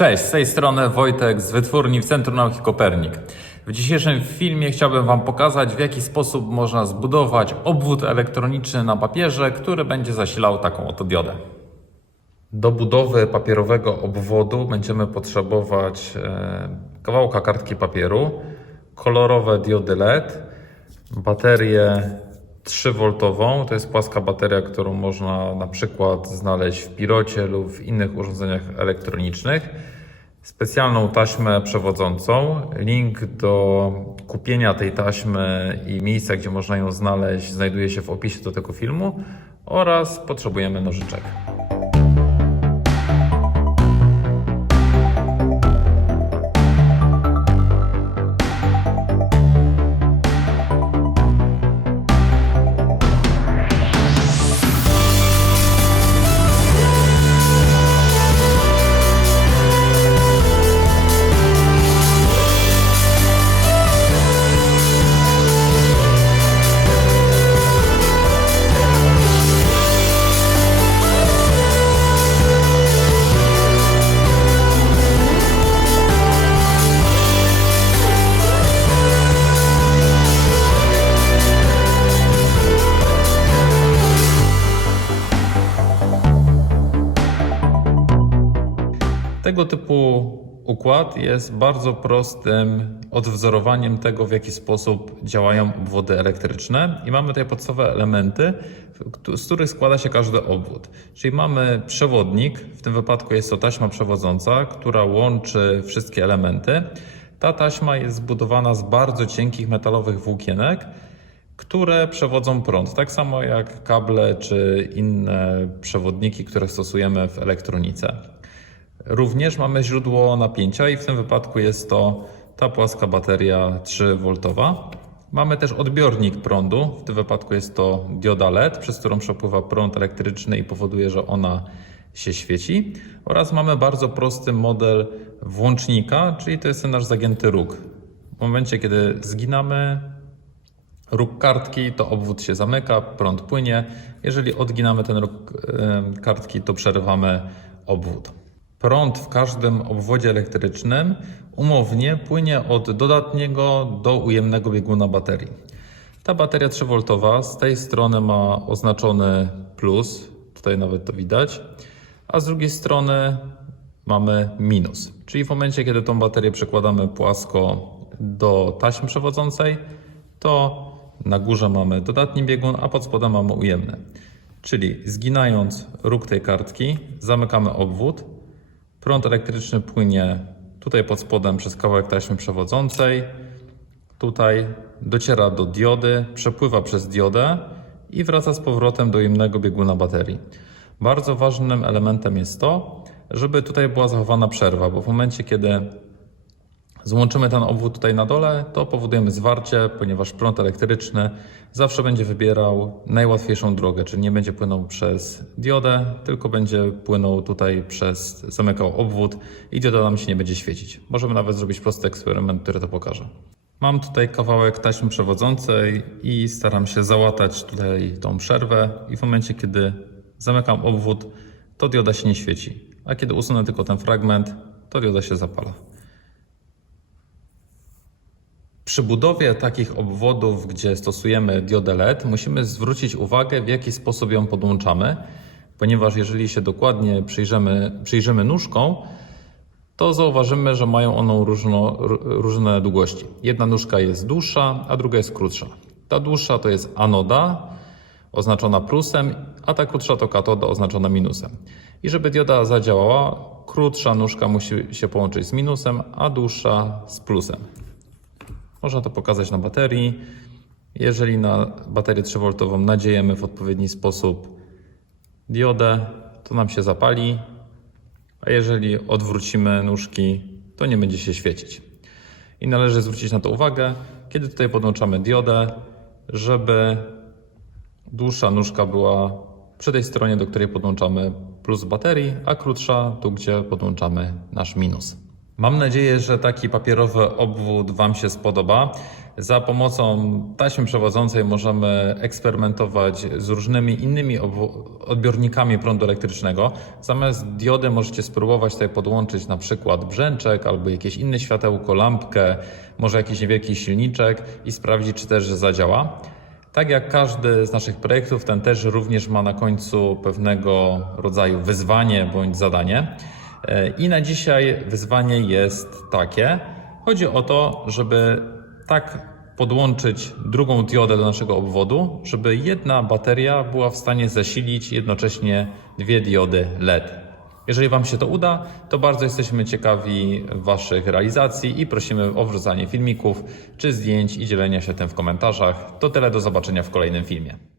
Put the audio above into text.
Cześć, z tej strony Wojtek z wytwórni w Centrum Nauki Kopernik. W dzisiejszym filmie chciałbym Wam pokazać, w jaki sposób można zbudować obwód elektroniczny na papierze, który będzie zasilał taką oto diodę. Do budowy papierowego obwodu będziemy potrzebować e, kawałka kartki papieru, kolorowe diody LED, baterię 3V, to jest płaska bateria, którą można na przykład znaleźć w pilocie lub w innych urządzeniach elektronicznych, specjalną taśmę przewodzącą. Link do kupienia tej taśmy i miejsca, gdzie można ją znaleźć, znajduje się w opisie do tego filmu oraz potrzebujemy nożyczek. Tego typu układ jest bardzo prostym odwzorowaniem tego, w jaki sposób działają obwody elektryczne. I mamy tutaj podstawowe elementy, z których składa się każdy obwód. Czyli mamy przewodnik, w tym wypadku jest to taśma przewodząca, która łączy wszystkie elementy. Ta taśma jest zbudowana z bardzo cienkich metalowych włókienek, które przewodzą prąd, tak samo jak kable czy inne przewodniki, które stosujemy w elektronice. Również mamy źródło napięcia i w tym wypadku jest to ta płaska bateria 3V. Mamy też odbiornik prądu, w tym wypadku jest to dioda LED, przez którą przepływa prąd elektryczny i powoduje, że ona się świeci. Oraz mamy bardzo prosty model włącznika, czyli to jest ten nasz zagięty róg. W momencie, kiedy zginamy róg kartki, to obwód się zamyka, prąd płynie. Jeżeli odginamy ten róg e, kartki, to przerywamy obwód. Prąd w każdym obwodzie elektrycznym umownie płynie od dodatniego do ujemnego bieguna baterii. Ta bateria 3V z tej strony ma oznaczony plus, tutaj nawet to widać, a z drugiej strony mamy minus. Czyli w momencie, kiedy tą baterię przekładamy płasko do taśmy przewodzącej, to na górze mamy dodatni biegun, a pod spodem mamy ujemny. Czyli zginając róg tej kartki, zamykamy obwód, Prąd elektryczny płynie tutaj pod spodem przez kawałek taśmy przewodzącej. Tutaj dociera do diody, przepływa przez diodę i wraca z powrotem do ujemnego bieguna baterii. Bardzo ważnym elementem jest to, żeby tutaj była zachowana przerwa, bo w momencie, kiedy złączymy ten obwód tutaj na dole, to powodujemy zwarcie, ponieważ prąd elektryczny zawsze będzie wybierał najłatwiejszą drogę, czyli nie będzie płynął przez diodę, tylko będzie płynął tutaj przez, zamykał obwód i dioda nam się nie będzie świecić. Możemy nawet zrobić prosty eksperyment, który to pokaże. Mam tutaj kawałek taśmy przewodzącej i staram się załatać tutaj tą przerwę i w momencie, kiedy zamykam obwód, to dioda się nie świeci, a kiedy usunę tylko ten fragment, to dioda się zapala. Przy budowie takich obwodów, gdzie stosujemy diodę LED, musimy zwrócić uwagę, w jaki sposób ją podłączamy, ponieważ jeżeli się dokładnie przyjrzymy, przyjrzymy nóżką, to zauważymy, że mają one różno, różne długości. Jedna nóżka jest dłuższa, a druga jest krótsza. Ta dłuższa to jest anoda, oznaczona plusem, a ta krótsza to katoda oznaczona minusem. I żeby dioda zadziałała, krótsza nóżka musi się połączyć z minusem, a dłuższa z plusem. Można to pokazać na baterii. Jeżeli na baterię 3V nadziejemy w odpowiedni sposób diodę, to nam się zapali, a jeżeli odwrócimy nóżki, to nie będzie się świecić. I należy zwrócić na to uwagę, kiedy tutaj podłączamy diodę, żeby dłuższa nóżka była przy tej stronie, do której podłączamy plus baterii, a krótsza tu, gdzie podłączamy nasz minus. Mam nadzieję, że taki papierowy obwód Wam się spodoba. Za pomocą taśmy przewodzącej możemy eksperymentować z różnymi innymi odbiornikami prądu elektrycznego. Zamiast diody możecie spróbować tutaj podłączyć na przykład brzęczek albo jakieś inne światełko, lampkę, może jakiś niewielki silniczek i sprawdzić, czy też zadziała. Tak jak każdy z naszych projektów, ten też również ma na końcu pewnego rodzaju wyzwanie bądź zadanie. E, I na dzisiaj wyzwanie jest takie. Chodzi o to, żeby tak podłączyć drugą diodę do naszego obwodu, żeby jedna bateria była w stanie zasilić jednocześnie dwie diody LED. Jeżeli Wam się to uda, to bardzo jesteśmy ciekawi Waszych realizacji i prosimy o wrzucanie filmików czy zdjęć i dzielenia się tym w komentarzach. To tyle, do zobaczenia w kolejnym filmie.